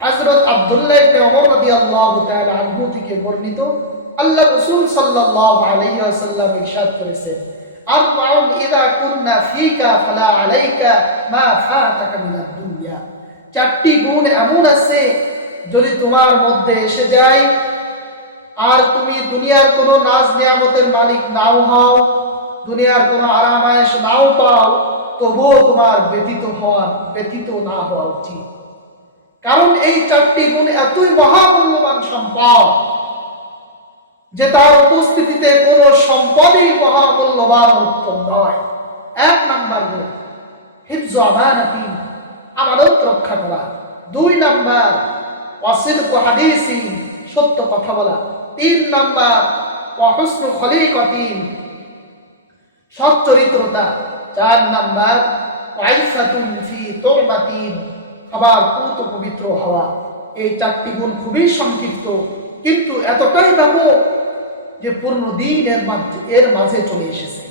হযরত আব্দুল্লাহ ইবনে ওমর রাদিয়াল্লাহু তাআলা আনহু থেকে বর্ণিত, আল্লাহ রাসূল সাল্লাল্লাহু আলাইহি ওয়াসাল্লাম ইরশাদ করেছেন, আরবাউন ইযা কুননা ফীকা ফালা আলাইকা মা ফাতাকা মিনাদ দুনিয়া। চারটি গুণ এমন আছে যদি তোমার মধ্যে এসে যায় আর তুমি দুনিয়ার কোনো নাজ নিয়ামতের মালিক নাও হও, দুনিয়ার কোনো আরাম আয়েশ নাও পাও, তবুও তোমার ব্যতীত না হওয়া উচিত। কারণ এই চারটি গুণ এতই মহামূল্যবান সম্পদ যে তার উপস্থিতিতে কোনো সম্পদই মহামূল্যবান উত্তম নয়। 1 নাম্বার গুণ হিফজ আমানাতি, আমানত রক্ষা করা। 2 নাম্বার ওয়াসিদকু হাদিসি, সত্য কথা বলা। 3 নাম্বার ওয়াহুসনু খলিকাতি, সৎ চরিত্রতা। 4 নাম্বার ওয়াইফাতুন ফি তুরবাতিন, আবার পুত পবিত্র হওয়া। এই চারটি গুণ খুবই সংক্ষিপ্ত কিন্তু এতটাই ব্যাপক যে পূর্ণ দিন এর মাঝে চলে এসেছে।